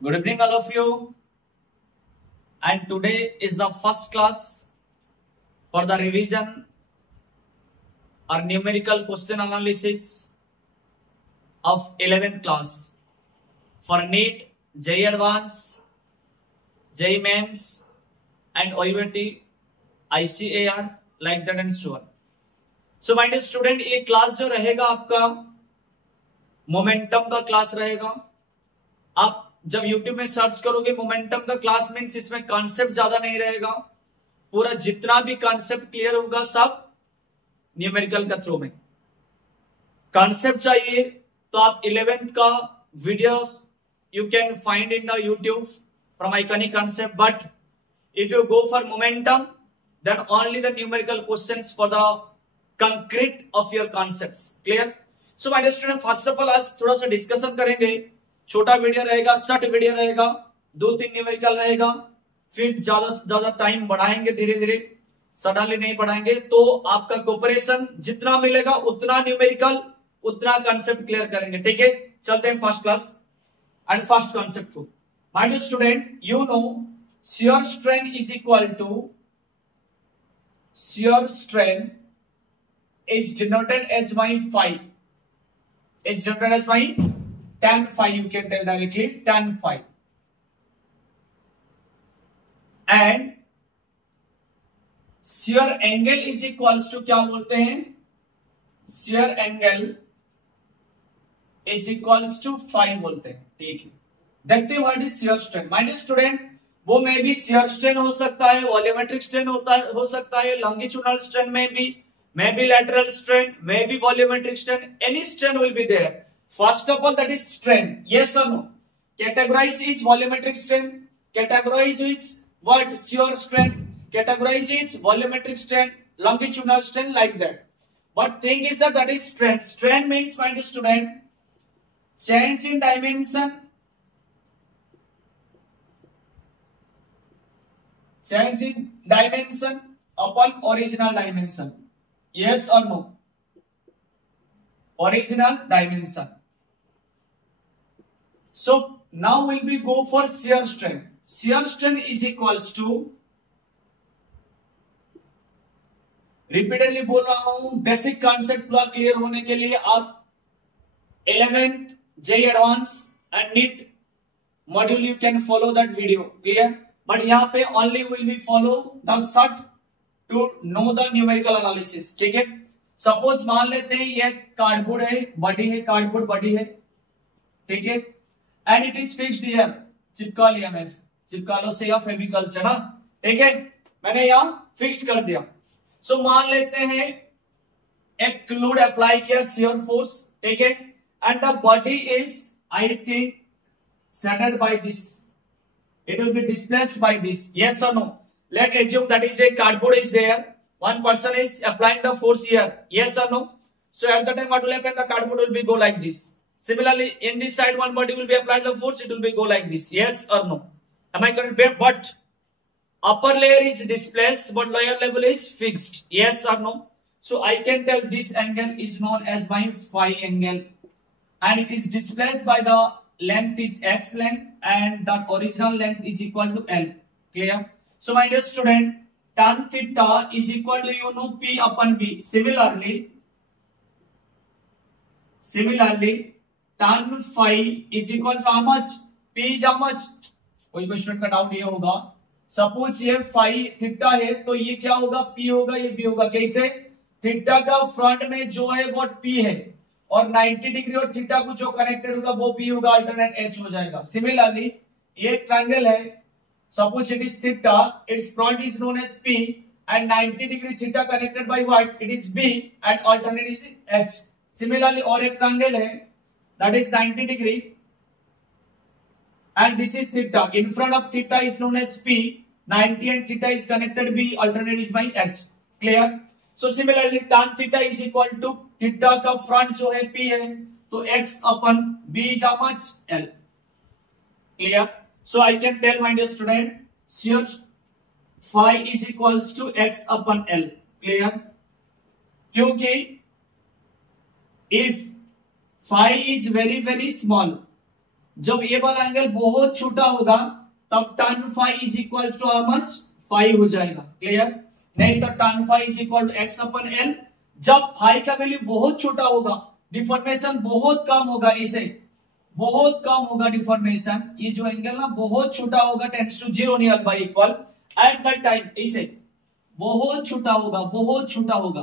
Good evening, all of you. And today is the first class for the revision or numerical question analysis of 11th class for NEET, JEE Advanced, JEE Mains, and OUT, ICAR, like that and so on. So my dear student, ये class जो रहेगा आपका momentum का class रहेगा. आप जब YouTube में search करोगे मोमेंटम का क्लास मीन्स इसमें कॉन्सेप्ट ज्यादा नहीं रहेगा. पूरा जितना भी कॉन्सेप्ट क्लियर होगा सब न्यूमेरिकल का थ्रू में. कॉन्सेप्ट चाहिए तो आप 11th का videos you can find in the YouTube from iconic concept. But if you go for momentum then only the numerical questions for the concrete of your concepts. Clear? So my dear student, first of all आज थोड़ा सा discussion करेंगे. छोटा video रहेगा, short video रहेगा, 2-3 numerical रहेगा. फिर ज्यादा से ज्यादा टाइम बढ़ाएंगे, धीरे धीरे, सडनली नहीं बढ़ाएंगे. तो आपका कोऑपरेशन जितना मिलेगा उतना न्यूमेरिकल उतना कॉन्सेप्ट क्लियर करेंगे. ठीक है, चलते हैं first class and first concept को. My dear student, you know shear strain is equal to shear strain is denoted as by phi. It's denoted as by tan phi. You can tell directly tan phi. And shear angle is equals to क्या बोलते हैं? shear angle is equals to phi बोलते हैं. ठीक है, देखते हैं what is shear strain. My dear student, वो में भी shear strain हो सकता है, वॉल्यूमेट्रिक स्ट्रेन हो सकता है, लॉन्गिट्यूडनल स्ट्रेन में भी, maybe lateral strain, maybe volumetric strain, any strain will be there. First of all, that is strain. Yes or no? Categorize each volumetric strain, categorize each what? Shear strain, categorize each volumetric strain, longitudinal strain, like that. But thing is that is strain. Strain means, my dear student, change in dimension, change in dimension upon original dimension. Yes or no? Original dimension. So now will we go for shear strain. Shear strain is equals to, repeatedly बोल रहा हूं, basic concept पूरा clear होने के लिए आप 11th JEE advance and NEET module you can follow that video. Clear? But यहां पे only will be follow the short to know the numerical analysis. ठीक है, सपोज मान लेते हैं ये कार्डबोर्ड है, बॉडी है, कार्डबोर्ड बॉडी है. ठीक है, and it is fixed here. चिपका लिया मैं, चिपका लो से या फेविकल से ना. ठीक है, मैंने यहां फिक्स्ड कर दिया. सो मान लेते हैं एक लोड अप्लाई किया, शियर फोर्स. ठीक है, and the body is I think centred by this, it will be displaced by this. Yes और no? Let's assume that is a cardboard is there. One person is applying the force here. Yes or no? So at the time what will happen? The cardboard will be go like this. Similarly, in this side one body will be applied the force. It will be go like this. Yes or no? Am I correct? But upper layer is displaced, but lower level is fixed. Yes or no? So I can tell this angle is known as my phi angle, and it is displaced by the length is x length, and that original length is equal to L. Clear? So my dear student, tan theta is equal to, you know, P upon B. Similarly, tan phi is equal to how much? P is how much? कोई student का doubt ये होगा, suppose ये phi theta है तो ये क्या होगा? P होगा, ये B होगा. कैसे? थीटा का फ्रंट में जो है वो P है, और 90 डिग्री और थीटा को जो कनेक्टेड होगा वो P होगा, अल्टरनेट H हो जाएगा. सिमिलरली ये ट्रायंगल है, suppose it is theta, its front is known as P, and 90 degree theta connected by what? It is B, and alternate is H. Similarly, और एक triangle है that is 90 degree, and this is theta. In front of theta is known as P, 90 and theta is connected B, alternate is by H. Clear? So similarly, tan theta is equal to theta का front जो है P है, तो X upon B is how much? L. Clear? So I can tell, my dear student, shear phi is equals to x upon L. Clear? क्योंकि if phi is very very small, जब ये वाला angle बहुत छोटा होगा तब tan phi is equal to how much 5 हो जाएगा। क्लियर? नहीं तो tan phi is equal to x upon l। जब phi का वैल्यू बहुत छोटा होगा, डिफॉर्मेशन बहुत कम होगा, इसे बहुत कम होगा डिफॉर्मेशन, ये जो एंगल ना बहुत छोटा होगा, tends to 0 near by equal at that time, इसे बहुत छोटा होगा, बहुत छोटा होगा,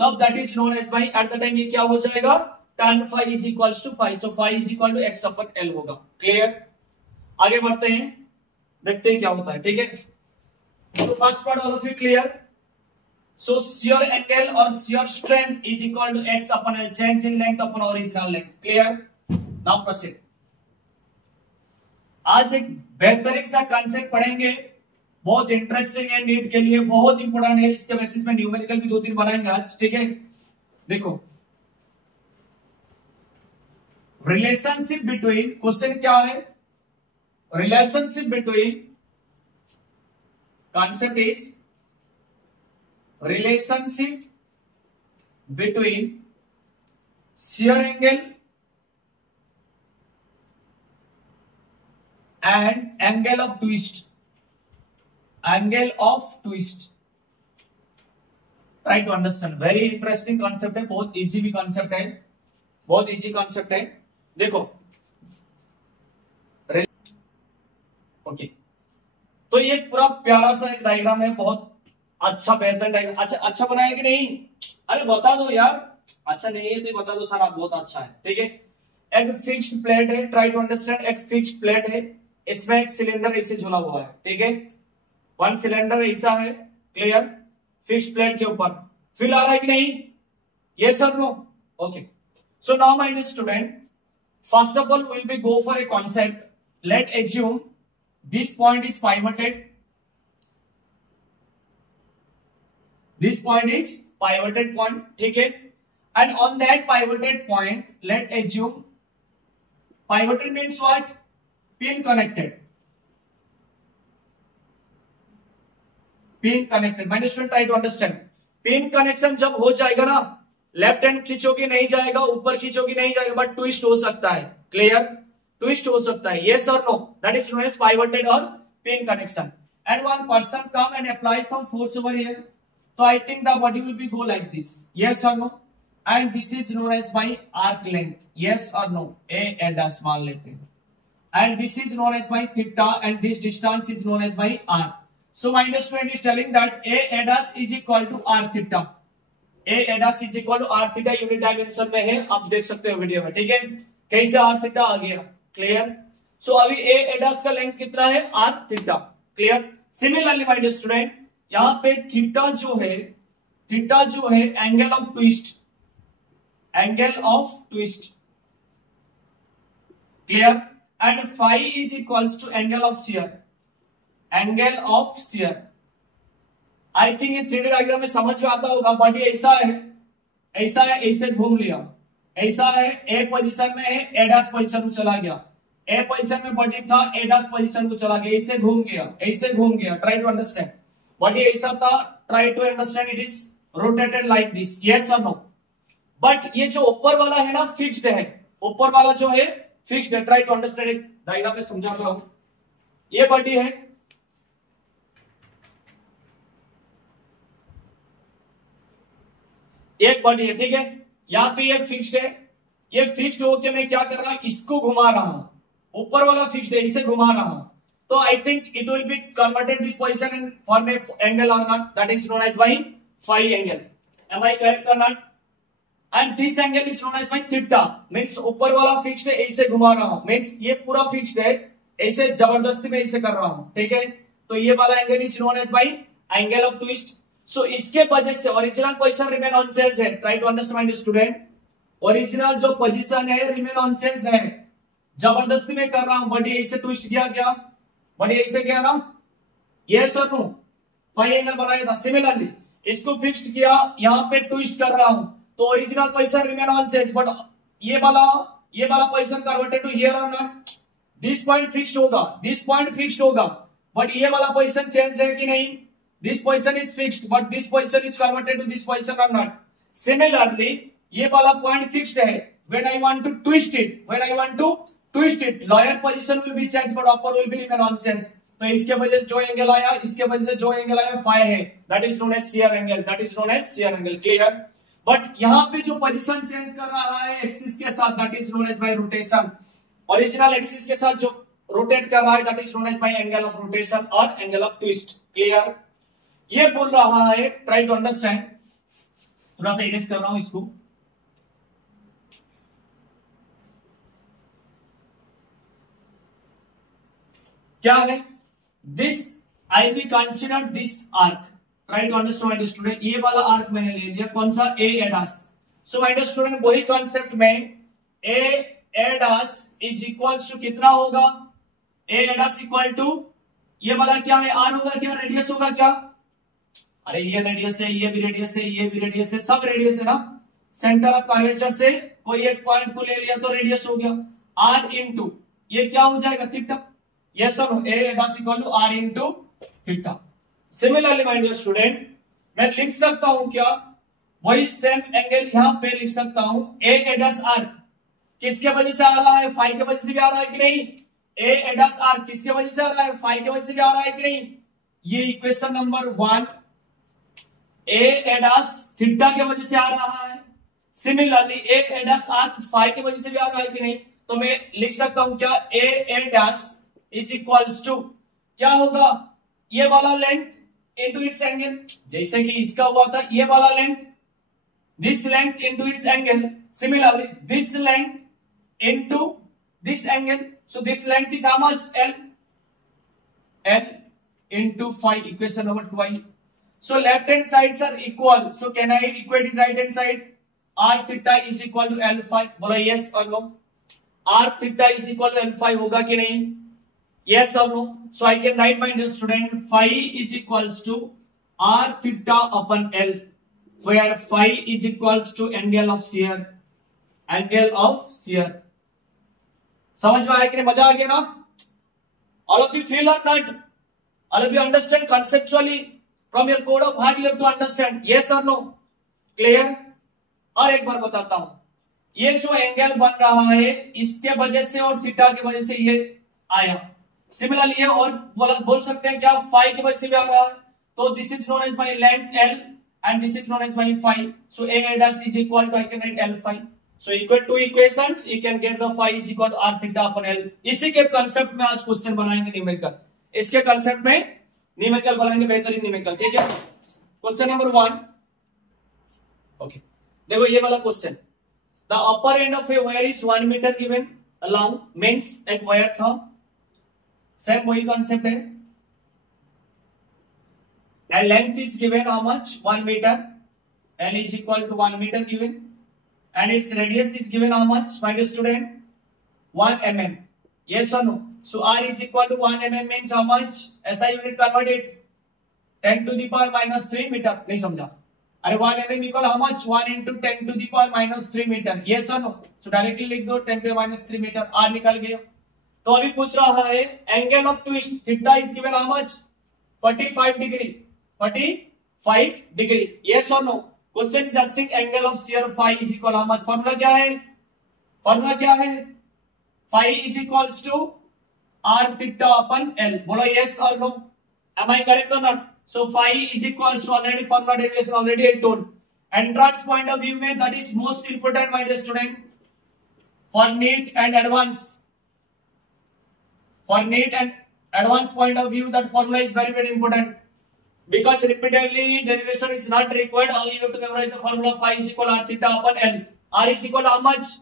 तब that is known as by at the time ये क्या हो जाएगा, tan phi is equal to phi, so phi is equal to x upon l होगा। क्लियर? आगे बढ़ते हैं, देखते हैं क्या होता है। ठीक है, तो first part all of you clear? So shear angle और shear strength is equal to x upon l, change in length upon original length. Clear? Now proceed. आज एक बेहतरीन सा कॉन्सेप्ट पढ़ेंगे, बहुत इंटरेस्टिंग है, नीट के लिए बहुत इंपोर्टेंट है, इसके बेसिस में न्यूमेरिकल भी 2-3 बनाएंगे आज। ठीक है, देखो रिलेशनशिप बिटवीन, क्वेश्चन क्या है, relationship between, concept is relationship between shear angle and angle of twist, angle of twist, try to understand, very interesting concept है, बहुत इजी भी concept है, बहुत इजी concept है। देखो ओके, तो ये पूरा प्यारा सा एक डायग्राम है, बहुत अच्छा बेहतर डायग्राम। अच्छा बनाया कि नहीं? अरे बता दो यार, अच्छा नहीं है तो बता दो सर आप बहुत अच्छा है। ठीक है, एक फिक्स्ड प्लेट है, ट्राई टू अंडरस्टैंड, एक फिक्स्ड प्लेट है, इसमें एक सिलेंडर ऐसे झुला हुआ है। ठीक है, वन सिलेंडर ऐसा है, क्लियर, फिक्स्ड प्लेट के ऊपर, फिल आ रहा है कि नहीं? यस और no? Okay, so now my dear student, first of all will be go for a concept, let assume this point is pivoted, this point is pivoted point। ठीक है, and on that pivoted point let assume, pivoted means what? Pin connected, pin connected। मैंने student try to understand, pin connection जब हो जाएगा ना, left hand खींचोगे नहीं जाएगा, ऊपर खींचोगे नहीं जाएगा, बट ट्विस्ट हो सकता है। क्लियर? ट्विस्ट हो सकता है, यस और no? That is known as pivoted or pin connection. And one person come and apply some force over here, तो I think the body will be go like this, yes और no? And this is known as by arc length, yes और no? A and S मान लेते हैं, and this is known as by theta and this distance is known as by r। so my student is telling that a ADAS is equal to r theta, a ADAS is equal to r theta unit dimension में है, आप देख सकते हो video में। ठीक है, कैसे r theta आ गया? क्लियर? सो अभी a ADAS का लेंथ कितना है? r theta। Clear? Similarly my student, यहाँ पे थीटा जो है angle of twist, angle of twist. Clear? and phi is equals to angle of shear, angle of shear। I think ये 3D diagram में समझ में आता होगा, बॉडी ऐसा है, ऐसा है, ऐसे घूम लिया, ऐसा है, ए पोजीशन में है, ए डैश पोजीशन में चला गया, ए पोजीशन में बॉडी था, ए डैश पोजीशन में चला गया, ऐसे घूम गया, ऐसे घूम गया। ट्राई टू अंडरस्टैंड, बॉडी ऐसा था, try to understand, it is rotated like this, yes और नो? बट ये जो ऊपर वाला है ना, फिक्स्ड है, ऊपर वाला जो है फिक्स्ड है। ट्राई टू अंडरस्टैंड, एक डायग्राम में समझाता हूं, ये बॉडी है, एक बॉडी है, ठीक है, यहां पे ये फिक्स्ड है, ये फिक्स्ड होके मैं क्या कर रहा हूं, इसको घुमा रहा हूं, ऊपर वाला फिक्स्ड है, इसे घुमा रहा हूं, तो I think it will be converted this position in form a angle or not, that is known as by phi angle. Am I correct और not? And this angle is known as by theta, means ऊपर वाला fixed है, ऐसे घुमा रहा हूं, means ये पूरा फिक्स्ड है, ऐसे जबरदस्ती में ऐसे कर रहा हूं, ठीक है, तो ये वाला angle is known as by angle of twist. So इसके वजह से ओरिजिनल पोजीशन रिमेन अनचेंज है। Try to understand student, original जो पोजीशन है रिमेन अनचेंज है, जबरदस्ती में कर रहा हूं, बॉडी ऐसे ट्विस्ट किया गया, बॉडी ऐसे किया ना, यस और नो? फाई एंगल बनाया था। सिमिलरली इसको फिक्स्ड किया, यहां पे ट्विस्ट कर रहा हूं, तो original position remain unchanged, but ये वाला पोजीशन कन्वर्टेड टू हियर और नॉट? दिस पॉइंट फिक्स्ड होगा, दिस पॉइंट फिक्स्ड होगा, बट ये वाला पोजीशन चेंज है कि नहीं? This position is fixed, but this position is converted to this position or not? Similarly, ये वाला point fixed है. When I want to twist it, twist it, lower position will be change but upper will be remain unchanged. तो इसके वजह से जो angle आया, इसके वजह से जो एंगल आया फाई है, that is known as shear angle, that is known as shear angle. Clear? But यहां पे जो पोजीशन चेंज कर रहा है एक्सिस के साथ, that is known as by rotation. Original axis के साथ जो रोटेट कर रहा है that is known as by angle of rotation और एंगल ऑफ ट्विस्ट। क्लियर? ये बोल रहा है, ट्राई टू अंडरस्टैंड। थोड़ा सा इरेज कर रहा हूं इसको। क्या है this? I be consider this arc, try to understand my student. ये वाला आर्क मैंने ले लिया, कौन सा? A A dash. So my student वही कॉन्सेप्ट में A A dash is equals to कितना होगा? ए एडास इक्वल टू ये वाला क्या है? आर होगा क्या? रेडियस होगा क्या? अरे ये रेडियस है, ये भी रेडियस है, ये भी रेडियस है, सब रेडियस है ना। सेंटर ऑफ कर्वेचर से कोई एक पॉइंट को ले लिया तो रेडियस हो गया। आर इंटू ये क्या हो जाएगा? थीटा। ये सब ए एडास equal to R into theta. Similarly my dear student, मैं लिख सकता हूं क्या? वही सेम एंगल यहां पे लिख सकता हूं। ए एडास आर्क किसके वजह से आ रहा है? फाई के वजह से भी आ रहा है कि नहीं? ए एडास आर्क किसके वजह से आ रहा है? फाई के वजह से भी आ रहा है कि नहीं? ये इक्वेशन नंबर 1 ए एडास थीटा के वजह से आ रहा है। सिमिलरली ए एडास आर्क फाई के वजह से भी आ रहा है कि नहीं? तो मैं लिख सकता हूं क्या? ए एडास इज इक्वल्स टू क्या होगा? ये वाला लेंथ इंटू इट्स एंगल, जैसे कि इसका हुआ था ये वाला length, this length into its angle. Similarly this length into this angle, so this length is how much? L, L into phi, equation number 2। So left hand sides are equal. So can I equate it right hand side? R theta is equal to L phi. बोलो yes or no? R theta is equal to L phi होगा कि नहीं? Yes or no? So I can write my dear student phi is equals to R theta upon L, where phi is equals to angle of shear. Angle of shear. समझ में आया कि नहीं? मजा आ गया ना? All of you feel or not? All of you understand conceptually? From your code of heart you have to understand. Yes or no? Clear? और एक बार बताता हूं, ये जो एंगल बन रहा है इसके वजह से और थीटा की वजह से ये आया। सिमिलरली ये और बोल सकते हैं क्या? फाई की वजह से भी आ रहा है। तो this is known as my length L and this is known as my phi. So A A dash is equal to I can write L phi. So equal to equations you can get the phi is equal to R theta upon L. इसी के concept में आज question बनाएंगे numerical. इसके concept में numerical बनाएंगे, बेहतरीन numerical. ठीक है? Question number 1। ओके, देखो ये वाला question, the upper end of a wire is 1 metre given along, means एक वायर था, सेम वही कॉन्सेप्ट है, and length is given how much? 1 metre, L is equal to 1 metre given, and its radius is given how much my dear student? 1 mm. Yes or no? So R is equal to 1 mm means how much? SI unit converted 10 to the power minus 3 meter. नहीं समझा? अरे 1 mm equal how much? 1 into 10 to the power minus 3 meter. Yes or no? So directly लिख दो 10 to the minus 3 meter. R निकल गया। तो अभी पूछ रहा है angle of twist theta is given how much? 45 degree. 45 degree. Yes or no? Question is asking angle of shear phi is equal how much? Formula क्या है? फॉर्मूला क्या है? Phi is equals to R theta upon L. बोलो yes और no? Am I correct और not? So phi is equals to already formula derivation already I told. Entrance point of view में that is most important my dear student for NEET and advance. For NEET and advance point of view that formula is very very important because repeatedly derivation is not required. Only you have to memorize the formula phi is equal r theta upon l. R is equal to how much?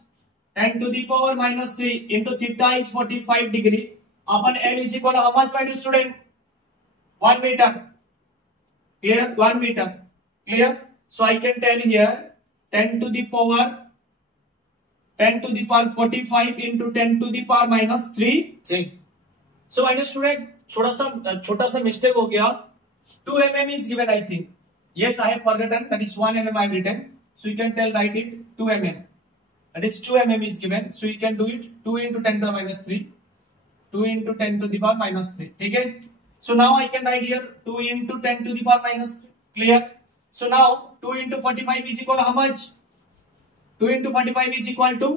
10 to the power minus 3 into theta is 45 degree upon l is equal to how much, my dear student? 1 meter. Clear? 1 meter. Clear? So I can tell here 10 to the power 45 into 10 to the power minus 3. So my dear student, छोटा सा mistake हो गया. 2 mm is given, I think. Yes, I have forgotten. That is 1 mm I have written. So you can tell, write it 2 mm. That is 2 mm is given. So you can do it 2 into 10 to the minus 3. 2 into 10 to the power minus 3. Okay? So now I can write here 2 into 10 to the power minus 3. Clear? So now 2 into 45 is equal to how much? 2 into 45 is equal to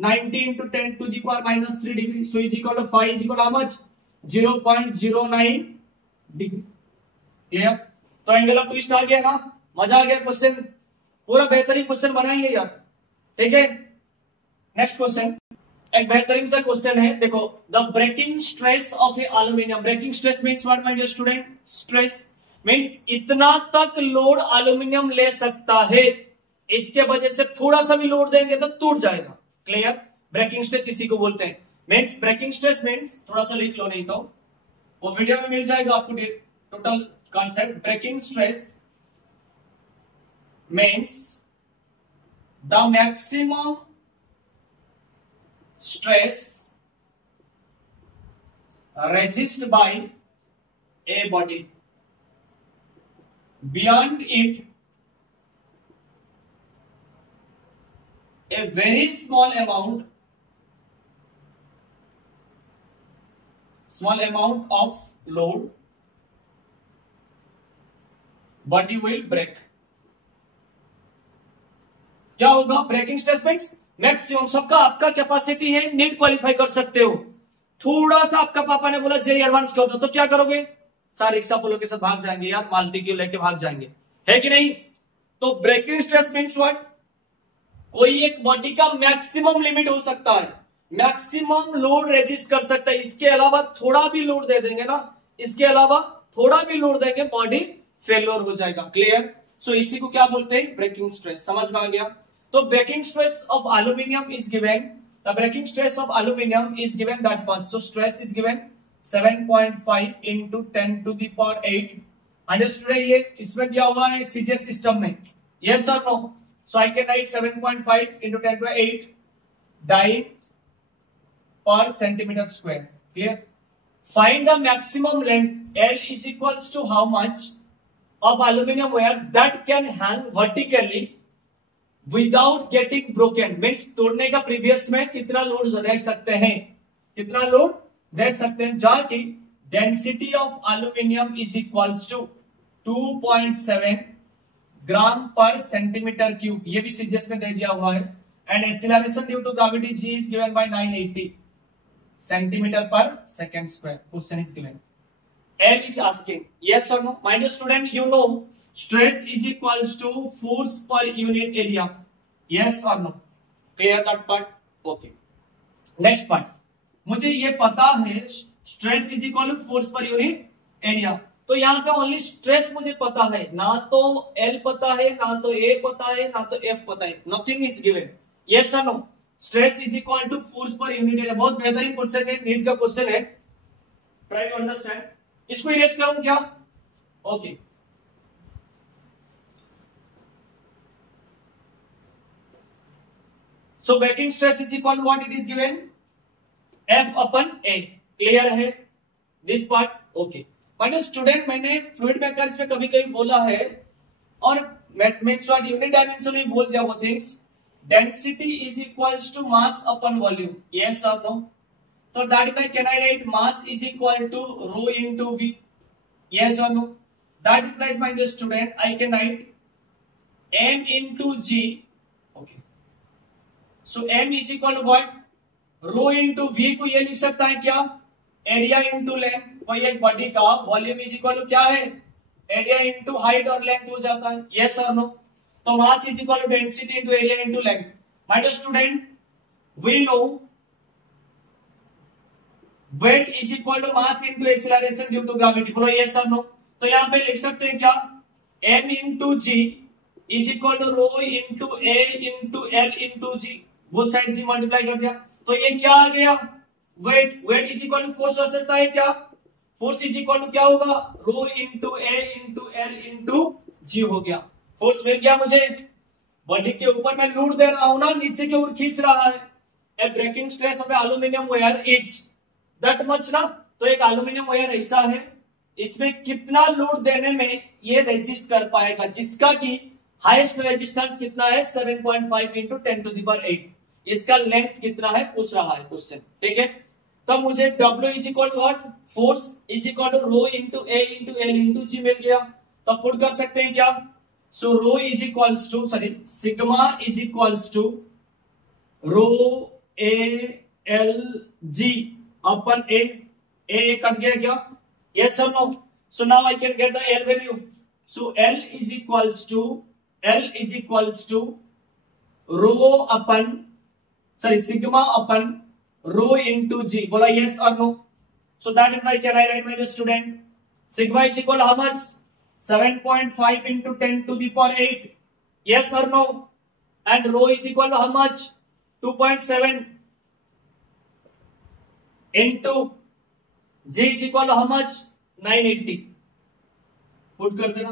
90 into 10 to the power minus 3 degree. So is equal to 5 is equal to how much? 0.09 degree. Clear? तो angle of twist आ गया ना, मजा आ गया. Question पूरा बेहतरीन question बनाएंगे यार. ठीक है. नेक्स्ट क्वेश्चन एक बेहतरीन सा क्वेश्चन है. देखो, the breaking stress of a aluminium. Breaking stress means what my dear student? Stress means इतना तक लोड एल्यूमिनियम ले सकता है, इसके वजह से थोड़ा सा भी लोड देंगे तो टूट जाएगा. क्लियर? ब्रेकिंग स्ट्रेस इसी को बोलते हैं. मीन्स ब्रेकिंग स्ट्रेस मीन्स, थोड़ा सा लिख लो नहीं तो वो वीडियो में मिल जाएगा आपको total concept. Breaking stress means the maximum stress resisted by a body. Beyond it, a very small amount of load, body will break. क्या होगा? Breaking stress means maximum. सबका आपका कैपेसिटी है, नीट क्वालिफाई कर सकते हो. थोड़ा सा आपका पापा ने बोला जेई एडवांस कर दो, तो क्या करोगे? सारे रिक्शा पोलो के साथ भाग जाएंगे यार, मालती की लेके भाग जाएंगे, है कि नहीं? तो ब्रेकिंग स्ट्रेस मीन्स व्हाट? कोई एक बॉडी का मैक्सिमम लिमिट हो सकता है, मैक्सिमम लोड रेजिस्ट कर सकता है. इसके अलावा थोड़ा भी लोड दे देंगे ना, इसके अलावा थोड़ा भी लोड देंगे, बॉडी फेल्योर हो जाएगा. क्लियर? सो इसी को क्या बोलते हैं? Breaking stress. समझ में आ गया? तो breaking stress of aluminium is given, the breaking stress of aluminum is given that much. So stress is given 7.5 into 10 to the power 8. Understood? ये इसमें क्या हुआ है सीजीएस सिस्टम में? Yes or no? So I can write 7.5 into 10 to the 8 dyne per centimeter square. Clear? Find the maximum length. L is equals to how much of aluminum wire that can hang vertically without getting broken. Means तोड़ने का previous में कितना load रह सकते हैं, कितना load रह सकते हैं, जाकि density of aluminium is equals to 2.7 gram per centimetre cube. ये भी सीजीएस में दे दिया हुआ है. And acceleration due to gravity g is given by 980 centimetre per second square. Question is given. L is asking yes और no. My dear student, you know stress is equals to force per unit area. Yes or no? Clear that part? Okay. Next part. मुझे ये पता है stress is equal to force per unit area. तो यहाँ पे only stress मुझे पता है, ना तो L पता है, ना तो A पता है, ना तो F पता है. Nothing is given. Yes or no? Stress is equal to force per unit area. बहुत बेहतरीन क्वेश्चन है, नीट का क्वेश्चन है. Try to understand. इसको इरेज करूं क्या? Okay. So breaking stress is equal to what it is given? F upon A. Clear है this part? Okay. But student, मैंने फ्लूइड मैकेनिक्स में कभी कभी बोला है और यूनिट डायमेंशन में बोल दिया वो things. Density is equals to mass upon volume. Yes और नो? तो that by can I write mass is equal to rho into V. Yes और no? That implies my dear student I can write m into g. Okay. So m is equal to what? Rho into v को ये लिख सकता है क्या? Area into length. कोई एक body का वॉल्यूम इज इक्वल टू क्या है? एरिया इंटू हाइट और लेंथ हो जाता है. यस और नो? तो mass is equal to density into area into length. My dear student, we know weight is equal to mass into acceleration due to gravity. बोलो yes और no? तो यहां पे लिख सकते हैं क्या? m into g is equal to rho into A into L into g. Both side से मल्टीप्लाई कर दिया तो ये क्या आ गया? Weight. Weight is equal to force हो सकता है क्या? फोर्स इज इक्वल टू क्या होगा? रो into A into L into जी हो गया. फोर्स मिल गया मुझे. बॉडी के ऊपर मैं लोड दे रहा हूं ना, नीचे की ओर खींच रहा है. A breaking stress of aluminium wire is that much ना. तो एक एल्यूमिनियम वायर ऐसा है, इसमें कितना लोड देने में ये रेजिस्ट कर पाएगा, जिसका की हाईएस्ट रेजिस्टेंस कितना है? 7.5 इंटू 10 टू द पावर 8. इसका लेंथ कितना है पूछ रहा है क्वेश्चन. ठीक है. तो मुझे W is equal to what? Force is equal to rho into A into L into g मिल गया. तो पुट कर सकते हैं क्या? So rho is equals to sigma is equals to rho ALG upon A cut गया क्या? Yes or no? So now I can get the L value. So L is equals to rho upon sigma upon rho into G. बोला yes or no? So that is why can I write, my student, sigma is equal to how much? 7.5 into 10 to the power 8. Yes or no? And rho is equal to how much? 2.7 into G is equal to how much? 980. Put कर देना,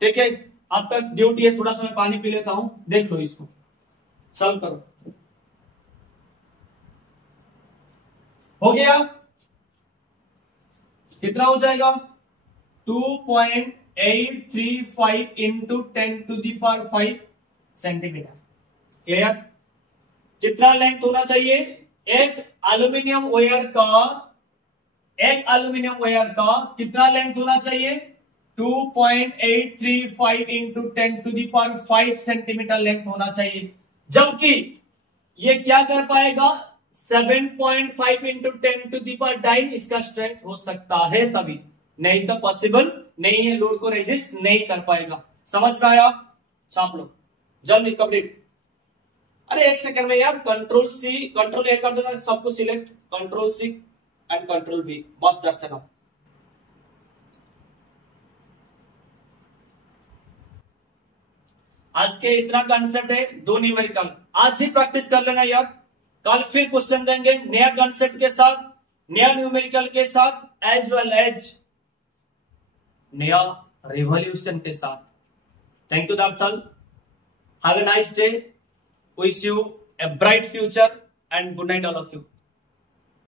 ठीक है। आपका duty है, थोड़ा सा मैं पानी पी लेता हूं, देख लो इसको, सॉल्व करो। हो गया? कितना हो जाएगा? 2.835 into 10 to the power 5 centimetre. Clear? कितना लेंथ होना चाहिए? एक एल्यूमिनियम वायर का कितना लेंथ होना चाहिए? 2.835 into 10 to the power 5 centimetre length होना चाहिए। जबकि ये क्या कर पाएगा? 7.5 इंटू 10 टू दी पावर 9 इसका स्ट्रेंथ हो सकता है, तभी, नहीं तो पॉसिबल नहीं है, लोड को रेजिस्ट नहीं कर पाएगा। समझ में आया? छाप लो जल्दी, कंप्लीट। अरे एक सेकंड में यार, कंट्रोल सी कंट्रोल ए कर देना, सबको select, control C and control B, बस दर्शन। आज के इतना कंसेप्ट है, 2 न्यूमेरिकल आज ही प्रैक्टिस कर लेना यार। कल फिर क्वेश्चन देंगे नया कंसेप्ट के साथ, नया न्यूमेरिकल के साथ, एज वेल एज नया रिवॉल्यूशन के साथ। Thank you Darshan, have a nice day, wish U a bright future and good night all of you.